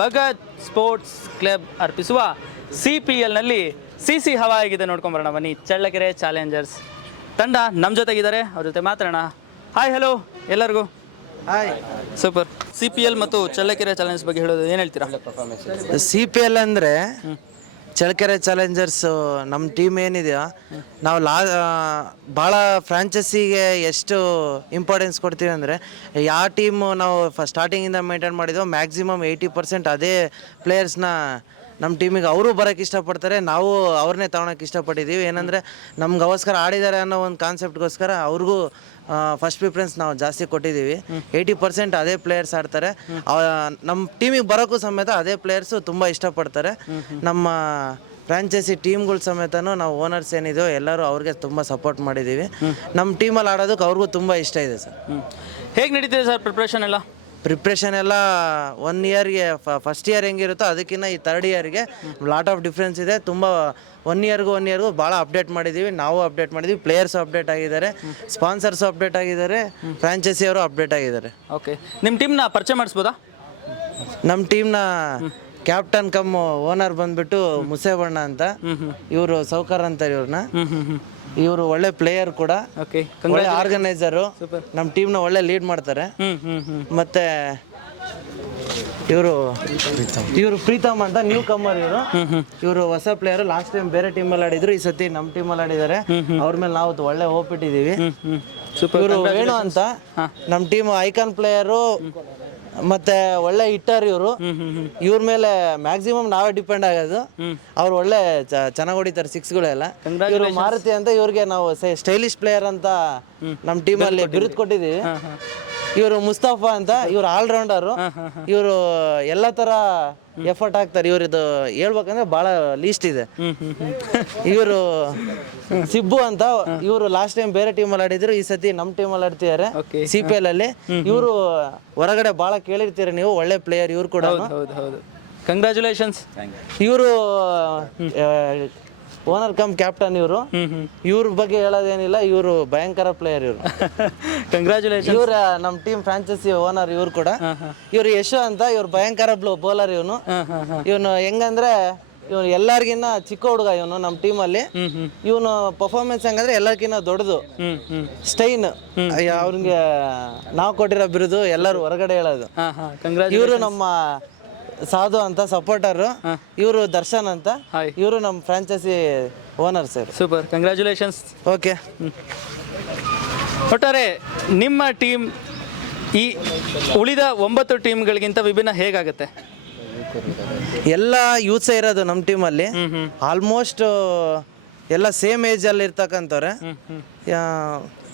Bhagat sports club ಅರ್ಪಿಸುವ C P ಎಲ್ನಲ್ಲಿ C C ಹವಾ ಆಗಿದೆ ನೋಡ್ಕೊಂಬರೋಣ ಬನ್ನಿ. ಚಳ್ಳಕೆರೆ ಚಾಲೆಂಜರ್ಸ್ ತಂಡ ನಮ್ಮ ಜೊತೆಗಿದ್ದಾರೆ. ಅವ್ರ ಜೊತೆ ಮಾತಾಡೋಣ. ಹಾಯ್ ಹಲೋ ಎಲ್ಲರಿಗೂ? Hi super C P L ಮತ್ತು ಚಳ್ಳಕೆರೆ ಚಾಲೆಂಜರ್ಸ್ ಬಗ್ಗೆ ಹೇಳೋದು ಏನು ಹೇಳ್ತೀರಾ? ಸಿ ಪಿ ಎಲ್ ಅಂದರೆ ಚಳ್ಳಕೆರೆ ಚಾಲೆಂಜರ್ಸ್ ನಮ್ಮ ಟೀಮ್ ಏನಿದೆಯೋ ನಾವು ಲಾ ಭಾಳ ಫ್ರಾಂಚೈಸಿಗೆ ಎಷ್ಟು ಇಂಪಾರ್ಟೆನ್ಸ್ ಕೊಡ್ತೀವಿ ಅಂದರೆ, ಯಾವ ಟೀಮು ನಾವು ಫ ಸ್ಟಾರ್ಟಿಂಗಿಂದ ಮೇಂಟೈನ್ ಮಾಡಿದ್ವೋ ಮ್ಯಾಕ್ಸಿಮಮ್ ಏಯ್ಟಿ ಪರ್ಸೆಂಟ್ ಅದೇ ಪ್ಲೇಯರ್ಸ್ನ ನಮ್ಮ ಟೀಮಿಗೆ ಅವರು ಬರೋಕ್ಕೆ ಇಷ್ಟಪಡ್ತಾರೆ, ನಾವು ಅವ್ರನ್ನೇ ತಗೊಳಕ್ಕೆ ಇಷ್ಟಪಟ್ಟಿದ್ದೀವಿ ಏನಂದರೆ ನಮ್ಗೋಸ್ಕರ ಆಡಿದ್ದಾರೆ ಅನ್ನೋ ಒಂದು ಕಾನ್ಸೆಪ್ಟ್ಗೋಸ್ಕರ ಅವ್ರಿಗೂ ಫಸ್ಟ್ ಪ್ರಿಫರೆನ್ಸ್ ನಾವು ಜಾಸ್ತಿ ಕೊಟ್ಟಿದ್ದೀವಿ ಏಯ್ಟಿ ಪರ್ಸೆಂಟ್ ಅದೇ ಪ್ಲೇಯರ್ಸ್ ಆಡ್ತಾರೆ. ನಮ್ಮ ಟೀಮಿಗೆ ಬರೋಕ್ಕೂ ಸಮೇತ ಅದೇ ಪ್ಲೇಯರ್ಸು ತುಂಬ ಇಷ್ಟಪಡ್ತಾರೆ. ನಮ್ಮ ಫ್ರಾಂಚೈಸಿ ಟೀಮ್ಗಳ ಸಮೇತನೂ ನಾವು ಓನರ್ಸ್ ಏನಿದೆಯೋ ಎಲ್ಲರೂ ಅವ್ರಿಗೆ ತುಂಬ ಸಪೋರ್ಟ್ ಮಾಡಿದ್ದೀವಿ ನಮ್ಮ ಟೀಮಲ್ಲಿ ಆಡೋದಕ್ಕೆ ಅವ್ರಿಗೂ ತುಂಬ ಇಷ್ಟ ಇದೆ ಸರ್. ಹೇಗೆ ನಡೀತಿದೆ ಸರ್ ಪ್ರಿಪ್ರೇಷನ್ ಎಲ್ಲ? ಪ್ರಿಪ್ರೇಷನ್ ಎಲ್ಲ ಒನ್ ಇಯರ್ಗೆ ಫಸ್ಟ್ ಇಯರ್ ಹೆಂಗಿರುತ್ತೋ ಅದಕ್ಕಿಂತ ಈ ತರ್ಡ್ ಇಯರ್ಗೆ ಲಾಟ್ ಆಫ್ ಡಿಫ್ರೆನ್ಸ್ ಇದೆ. ತುಂಬ ಒನ್ ಇಯರ್ಗೂ ಒನ್ ಇಯರ್ಗೂ ಭಾಳ ಅಪ್ಡೇಟ್ ಮಾಡಿದ್ದೀವಿ ನಾವು ಅಪ್ಡೇಟ್ ಮಾಡಿದ್ದೀವಿ ಪ್ಲೇಯರ್ಸ್ ಅಪ್ಡೇಟ್ ಆಗಿದ್ದಾರೆ. ಸ್ಪಾನ್ಸರ್ಸ್ ಅಪ್ಡೇಟ್ ಆಗಿದ್ದಾರೆ. ಫ್ರಾಂಚೈಸಿಯವರು ಅಪ್ಡೇಟ್ ಆಗಿದ್ದಾರೆ. ಓಕೆ ನಿಮ್ಮ ಟೀಮ್ನ ಪರಿಚಯ ಮಾಡಿಸ್ಬೋದಾ? ನಮ್ಮ ಟೀಮ್ನ ಕ್ಯಾಪ್ಟನ್ ಕಮ್ ಓನರ್ ಬಂದ್ಬಿಟ್ಟು ಮುಸೇಬಣ್ಣ ಅಂತ. ಇವರು ಸೌಕರ್ ಅಂತಾರೆ ಇವ್ರನ್ನ. ಇವರು ಒಳ್ಳೆ ಪ್ಲೇಯರ್ ಕೂಡ ಓಕೆ ಒಳ್ಳೆ ಆರ್ಗನೈಸರು ನಮ್ಮ ಟೀಮ್ನ ಒಳ್ಳೆ ಲೀಡ್ ಮಾಡ್ತಾರೆ. ಮತ್ತೆ ಇವರು ಇವರು ಪ್ರೀತಮ್ ಅಂತ ನ್ಯೂ ಕಮರ್ ಇವರು ಇವರು ಹೊಸ ಪ್ಲೇಯರ್ ಲಾಸ್ಟ್ ಟೈಮ್ ಬೇರೆ ಟೀಮ್ ಅಲ್ಲಿ ಆಡಿದ್ರು ಈ ಸತಿ ನಮ್ಮ ಅಲ್ಲಿ ಆಡಿದ್ದಾರೆ. ಅವ್ರ ಮೇಲೆ ನಾವು ಒಳ್ಳೆ ಹೋಪ್ ಇಟ್ಟಿದೀವಿ ಇವರು ವೇಣು ಅಂತ ನಮ್ಮ ಟೀಮ್ ಐಕಾನ್ ಪ್ಲೇಯರು ಮತ್ತೆ ಒಳ್ಳೆ ಹಿಟ್ಟರ್ ಇವರು. ಇವ್ರ ಮೇಲೆ ಮ್ಯಾಕ್ಸಿಮಮ್ ನಾವೇ ಡಿಪೆಂಡ್ ಆಗೋದು. ಅವ್ರು ಒಳ್ಳೆ ಚೆನ್ನಾಗಿ ಹೊಡಿತಾರೆ ಸಿಕ್ಸ್ಗಳೆಲ್ಲ ಇವರು ಮಾರುತಿ ಅಂತ ಇವ್ರಿಗೆ ನಾವು ಸ್ಟೈಲಿಶ್ ಪ್ಲೇಯರ್ ಅಂತ ನಮ್ಮ ಟೀಮಲ್ಲಿ ಬಿರುದು ಕೊಟ್ಟಿದ್ದೀವಿ ಇವರು ಮುಸ್ತಫಾ ಅಂತ ಇವ್ರು ಆಲ್ರೌಂಡರು ಇವರು ಎಲ್ಲ ತರ ಎಫರ್ಟ್ ಹಾಕ್ತಾರೆ. ಇವ್ರದ್ದು ಹೇಳ್ಬೇಕಂದ್ರೆ ಬಹಳ ಲೀಸ್ಟ್ ಇದೆ. ಇವರು ಸಿಬ್ಬು ಅಂತ ಇವರು ಲಾಸ್ಟ್ ಟೈಮ್ ಬೇರೆ ಟೀಮ್ ಅಲ್ಲಿ ಆಡಿದ್ರು ಈ ಸತಿ ನಮ್ಮ ಟೀಮಲ್ಲಿ ಆಡ್ತಿದ್ದಾರೆ ಆಡ್ತಿದಾರೆ. ಸಿ ಪಿ ಎಲ್ ಅಲ್ಲಿ. ಇವರು ಹೊರಗಡೆ ಬಹಳ ಕೇಳಿರ್ತೀರಿ ನೀವು ಒಳ್ಳೆ ಪ್ಲೇಯರ್ ಇವ್ರು ಕೂಡ ಕಂಗ್ರ್ಯಾಚುಲೇಷನ್ಸ್ ಇವರು ಓನರ್ ಕಮ್ ಕ್ಯಾಪ್ಟನ್ ಇವರು. ಇವ್ರ ಬಗ್ಗೆ ಹೇಳೋದೇನಿಲ್ಲ ಇವರು ಭಯಂಕರ ಪ್ಲೇಯರ್ ಇವರು. ಕಂಗ್ರ್ಯಾಚುಲೇಷನ್ ಇವ್ರ ನಮ್ಮ ಟೀಮ್ ಫ್ರಾಂಚೈಸಿ ಓನರ್ ಇವ್ರು ಕೂಡ. ಇವ್ರು ಯಶು ಅಂತ ಇವ್ರು ಭಯಂಕರ ಬ್ಲೋ ಬೌಲರ್ ಇವನು. ಇವನು ಹೆಂಗಂದ್ರೆ ಇವನು ಎಲ್ಲರಿಗಿನ್ನ ಚಿಕ್ಕ ಹುಡುಗ ಇವನು ನಮ್ಮ ಟೀಮಲ್ಲಿ ಇವನು ಪರ್ಫಾರ್ಮೆನ್ಸ್ ಹೆಂಗಂದ್ರೆ ಎಲ್ಲರಿಗಿನ್ನ ದೊಡ್ಡದು. ಸ್ಟೈನ್ ಅವ್ರಿಗೆ ನಾವು ಕೊಟ್ಟಿರೋ ಬಿರುದು ಎಲ್ಲರೂ ಹೊರಗಡೆ ಹೇಳೋದು. ಇವರು ನಮ್ಮ ಸಾಧು ಅಂತ ಸಪೋರ್ಟರ್ ಇವರು ದರ್ಶನ್ ಅಂತ. ಇವರು ನಮ್ಮ franchise owner sir super congratulations okay ಒಟ್ಟಾರೆ ನಿಮ್ಮ ಟೀಮ್ ಈ ಉಳಿದ ಒಂಬತ್ತು ಟೀಮ್ಗಳಿಗಿಂತ ವಿಭಿನ್ನ ಹೇಗಾಗುತ್ತೆ? ಎಲ್ಲ ಯೂತ್ಸೇ ಇರೋದು ನಮ್ಮ ಟೀಮಲ್ಲಿ ಆಲ್ಮೋಸ್ಟ್ ಎಲ್ಲ ಸೇಮ್ ಏಜ್ ಅಲ್ಲಿ ಇರ್ತಕ್ಕಂಥವ್ರೆ.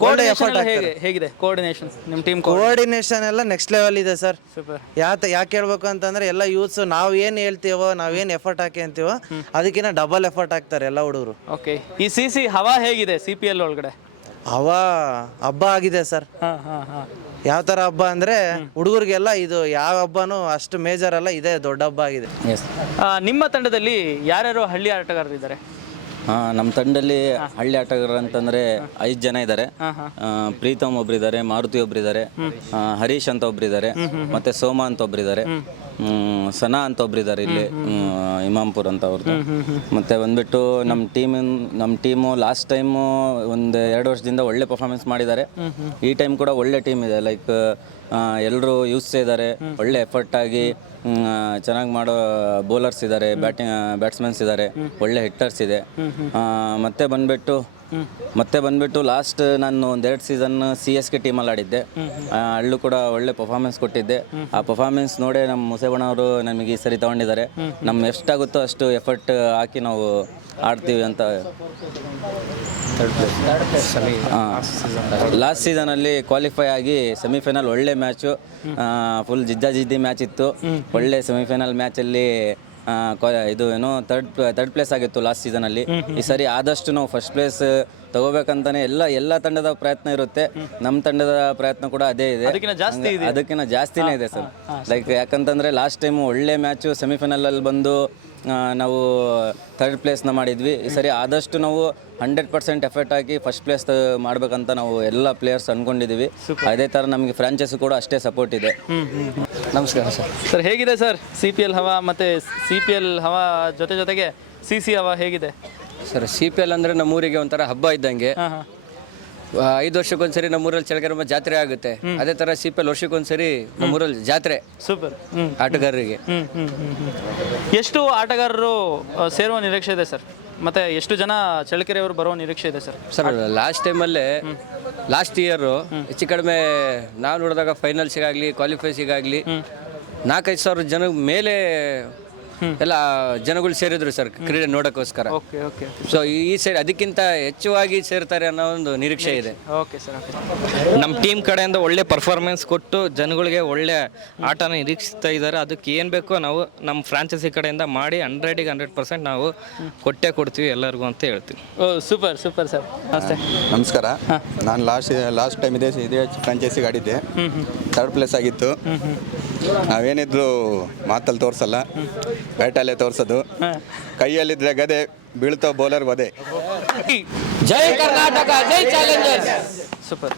ಕೋಆರ್ಡಿನೇಷನ್ ಹೇಗೆ ಹೇಗಿದೆ? ಕೋಆರ್ಡಿನೇಷನ್ ನಿಮ್ಮ ಟೀಮ್ ಕೋಆರ್ಡಿನೇಷನ್ ಎಲ್ಲ ನೆಕ್ಸ್ಟ್ ಲೆವೆಲ್ ಇದೆ ಸರ್ ಸೂಪರ್ ಯಾತ ಯಾಕೆ ಹೇಳ್ಬೇಕು ಅಂತಂದ್ರೆ ಎಲ್ಲ ಯೂತ್ಸ್ ನಾವು ಏನು ಹೇಳ್ತೀವೋ ನಾವೇನು ಎಫರ್ಟ್ ಹಾಕಿ ಅಂತೀವೋ ಅದಕ್ಕಿಂತ ಡಬಲ್ ಎಫರ್ಟ್ ಹಾಕ್ತಾರೆ ಎಲ್ಲ ಹುಡುಗರು. ಓಕೆ ಈ ಸಿ ಸಿ ಹವಾ ಹೇಗಿದೆ ಸಿ ಪಿ ಎಲ್ ಒಳಗಡೆ? ಅವ ಹಬ್ಬ ಆಗಿದೆ ಸರ್ ಹಾಂ ಹಾಂ ಹಾಂ. ಯಾವ ತರ ಹಬ್ಬ ಅಂದ್ರೆ ಹುಡುಗರಿಗೆಲ್ಲ ಇದು ಯಾವ ಹಬ್ಬನೂ ಅಷ್ಟು ಮೇಜರ್ ಅಲ್ಲ ಇದೆ ದೊಡ್ಡ ಹಬ್ಬ ಆಗಿದೆ. ನಿಮ್ಮ ತಂಡದಲ್ಲಿ ಯಾರ್ಯಾರು ಹಳ್ಳಿ ಆಟಗಾರರಿದ್ದಾರೆ ಹಾಂ ನಮ್ಮ ತಂಡದಲ್ಲಿ ಹಳ್ಳಿ ಆಟಗಾರರು ಅಂತಂದ್ರೆ ಐದು ಜನ ಇದ್ದಾರೆ ಪ್ರೀತಮ್ ಒಬ್ರಿದ್ದಾರೆ ಮಾರುತಿ ಒಬ್ರಿದ್ದಾರೆ ಹರೀಶ್ ಅಂತ ಒಬ್ರಿದ್ದಾರೆ ಮತ್ತೆ ಸೋಮ ಅಂತ ಒಬ್ರಿದ್ದಾರೆ ಹ್ಮ್, ಸನಾ ಅಂತ ಒಬ್ರಿದ್ದಾರೆ ಇಲ್ಲಿ ಹ್ಮ್, ಇಮಾಂಪುರ್ ಅಂತ ಅವ್ರದ್ದು ಮತ್ತೆ ಬಂದ್ಬಿಟ್ಟು ನಮ್ಮ ಟೀಮ್ ನಮ್ಮ ಟೀಮು ಲಾಸ್ಟ್ ಟೈಮು ಒಂದು ಎರಡು ವರ್ಷದಿಂದ ಒಳ್ಳೆ ಪರ್ಫಾರ್ಮೆನ್ಸ್ ಮಾಡಿದ್ದಾರೆ. ಈ ಟೈಮ್ ಕೂಡ ಒಳ್ಳೆ ಟೀಮ್ ಇದೆ. ಲೈಕ್ ಎಲ್ಲರೂ ಯೂಸ್ ಇದ್ದಾರೆ. ಒಳ್ಳೆ ಎಫರ್ಟ್ ಆಗಿ ಚೆನ್ನಾಗಿ ಮಾಡೋ ಬೌಲರ್ಸ್ ಇದ್ದಾರೆ ಬ್ಯಾಟಿಂಗ್ ಬ್ಯಾಟ್ಸ್ಮನ್ಸ್ ಇದ್ದಾರೆ ಒಳ್ಳೆ ಹಿಟ್ಟರ್ಸ್ ಇದೆ. ಮತ್ತೆ ಬಂದ್ಬಿಟ್ಟು ಮತ್ತೆ ಬಂದ್ಬಿಟ್ಟು ಲಾಸ್ಟ್ ನಾನು ಒಂದೆರಡು ಸೀಸನ್ ಸಿ ಎಸ್ ಕೆ ಟೀಮಲ್ಲಿ ಆಡಿದ್ದೆ. ಆ, ಅಲ್ಲೂ ಕೂಡ ಒಳ್ಳೆ ಪರ್ಫಾರ್ಮೆನ್ಸ್ ಕೊಟ್ಟಿದ್ದೆ. ಆ ಪರ್ಫಾರ್ಮೆನ್ಸ್ ನೋಡೇ ನಮ್ಮ ಮುಸೇಬಣ್ಣವರು ನಮಗೆ ಈ ಸರಿ ತಗೊಂಡಿದ್ದಾರೆ. ನಮ್ಮ ಎಷ್ಟಾಗುತ್ತೋ ಅಷ್ಟು ಎಫರ್ಟ್ ಹಾಕಿ ನಾವು ಆಡ್ತೀವಿ ಅಂತ ಲಾಸ್ಟ್ ಸೀಸನಲ್ಲಿ ಕ್ವಾಲಿಫೈ ಆಗಿ ಸೆಮಿಫೈನಲ್ ಒಳ್ಳೆ ಮ್ಯಾಚು ಫುಲ್ ಜಿದ್ದಾಜಿದ್ದಿ ಮ್ಯಾಚ್ ಇತ್ತು. ಒಳ್ಳೆ ಸೆಮಿಫೈನಲ್ ಮ್ಯಾಚಲ್ಲಿ ಇದು ಏನೋ ತರ್ಡ್ ತರ್ಡ್ ಪ್ಲೇಸ್ ಆಗಿತ್ತು ಲಾಸ್ಟ್ ಸೀಸನಲ್ಲಿ ಈ ಸರಿ ಆದಷ್ಟು ನಾವು ಫಸ್ಟ್ ಪ್ಲೇಸ್ ತಗೋಬೇಕಂತಾನೆ ಎಲ್ಲ ಎಲ್ಲ ತಂಡದ ಪ್ರಯತ್ನ ಇರುತ್ತೆ. ನಮ್ಮ ತಂಡದ ಪ್ರಯತ್ನ ಕೂಡ ಅದೇ ಇದೆ. ಅದಕ್ಕಿಂತ ಜಾಸ್ತಿ ಹಂಗ- ಇದೆ? ಅದಕ್ಕಿಂತ ಜಾಸ್ತಿನೇ ಇದೆ ಸರ್. ಲೈಕ್ ಯಾಕಂತಂದ್ರೆ ಲಾಸ್ಟ್ ಟೈಮ್ ಒಳ್ಳೆ ಮ್ಯಾಚು ಸೆಮಿಫೈನಲಲ್ಲಿ ಬಂದು ಆ, ನಾವು ಥರ್ಡ್ ಪ್ಲೇಸ್ನ ಮಾಡಿದ್ವಿ. ಈ ಸರಿ ಆದಷ್ಟು ನಾವು ಹಂಡ್ರೆಡ್ ಪರ್ಸೆಂಟ್ ಎಫರ್ಟ್ ಹಾಕಿ ಫಸ್ಟ್ ಪ್ಲೇಸ್ ಮಾಡಬೇಕಂತ ನಾವು ಎಲ್ಲ ಪ್ಲೇಯರ್ಸ್ ಅನ್ಕೊಂಡಿದ್ದೀವಿ ಅದೇ ಥರ ನಮಗೆ ಫ್ರಾಂಚೈಸ್ ಕೂಡ ಅಷ್ಟೇ ಸಪೋರ್ಟ್ ಇದೆ. ನಮಸ್ಕಾರ ಸರ್. ಸರ್ ಹೇಗಿದೆ ಸರ್ ಸಿ ಪಿ ಎಲ್ ಹವಾ ಮತ್ತು ಸಿ ಪಿ ಎಲ್ ಹವಾ ಜೊತೆ ಜೊತೆಗೆ ಸಿ ಸಿ ಹವಾ ಹೇಗಿದೆ? ಸರ್ ಸಿ ಪಿ ಎಲ್ ಅಂದರೆ ನಮ್ಮೂರಿಗೆ ಒಂಥರ ಹಬ್ಬ ಇದ್ದಂಗೆ. ಐದು ವರ್ಷಕ್ಕೊಂದ್ಸರಿ ನಮ್ಮೂರಲ್ಲಿ ಚಳಕೆರಮ್ಮ ಜಾತ್ರೆ ಆಗುತ್ತೆ. ಅದೇ ತರ ಸಿಪಿಎಲ್ ವರ್ಷಕ್ಕೊಂದ್ಸರಿ ನಮ್ಮೂರಲ್ಲಿ ಜಾತ್ರೆ. ಸೂಪರ್. ಆಟಗಾರರಿಗೆ. ಎಷ್ಟು ಆಟಗಾರರು ಆ, ಸೇರುವ ನಿರೀಕ್ಷೆ ಇದೆ ಸರ್? ಮತ್ತೆ ಎಷ್ಟು ಜನ ಚಳ್ಳಕೆರೆಯವರು ಬರುವ ನಿರೀಕ್ಷೆ ಇದೆ ಸರ್? ಸರ್ ಲಾಸ್ಟ್ ಟೈಮಲ್ಲೇ ಲಾಸ್ಟ್ ಇಯರು ಹೆಚ್ಚು ಕಡಿಮೆ ನಾವು ನೋಡಿದಾಗ ಫೈನಲ್ಸಿಗಾಗಲಿ ಕ್ವಾಲಿಫೈಸಿಗಾಗಲಿ ನಾಲ್ಕೈದು ಸಾವಿರ ಜನ ಮೇಲೆ ಎಲ್ಲ ಜನಗಳು ಸೇರಿದ್ರು ಸರ್ ಕ್ರೀಡೆ ನೋಡೋಕ್ಕೋಸ್ಕರ. ಓಕೆ ಓಕೆ ಸೊ ಈ ಸೈಡ್ ಅದಕ್ಕಿಂತ ಹೆಚ್ಚುವಾಗಿ ಸೇರ್ತಾರೆ ಅನ್ನೋ ಒಂದು ನಿರೀಕ್ಷೆ ಇದೆ. ಓಕೆ ಸರ್ ನಮ್ಮ ಟೀಮ್ ಕಡೆಯಿಂದ ಒಳ್ಳೆ ಪರ್ಫಾರ್ಮೆನ್ಸ್ ಕೊಟ್ಟು ಜನಗಳಿಗೆ ಒಳ್ಳೆ ಆಟನ ನಿರೀಕ್ಷಿಸ್ತಾ ಇದ್ದಾರೆ. ಅದಕ್ಕೆ ಏನು ಬೇಕೋ ನಾವು ನಮ್ಮ ಫ್ರಾಂಚೈಸಿ ಕಡೆಯಿಂದ ಮಾಡಿ ಹಂಡ್ರೆಡಿಗೆ ಹಂಡ್ರೆಡ್ ಪರ್ಸೆಂಟ್ ನಾವು ಕೊಟ್ಟೆ ಕೊಡ್ತೀವಿ ಎಲ್ಲರಿಗೂ ಅಂತ ಹೇಳ್ತೀವಿ ಓ ಸೂಪರ್ ಸೂಪರ್ ಸರ್ ನಮಸ್ತೆ. ನಮಸ್ಕಾರ. ನಾನು ಲಾಸ್ಟ್ ಲಾಸ್ಟ್ ಟೈಮ್ ಇದೆ ಇದೇ ಫ್ರಾಂಚೈಸಿಗೆ ಆಡಿದ್ದೆ. ಥರ್ಡ್ ಪ್ಲೇಸ್ ಆಗಿತ್ತು. ನಾವೇನಿದ್ರು ಮಾತಲ್ಲಿ ತೋರಿಸಲ್ಲ. ಬ್ಯಾಟಲ್ಲೇ ತೋರಿಸೋದು. ಕೈಯಲ್ಲಿದ್ರೆ ಗದೆ ಬೀಳ್ತಾವ ಬೌಲರ್ ಒದೆ ಜೈ ಕರ್ನಾಟಕ ಜೈ ಚಾಲೆಂಜರ್ಸ್ ಸೂಪರ್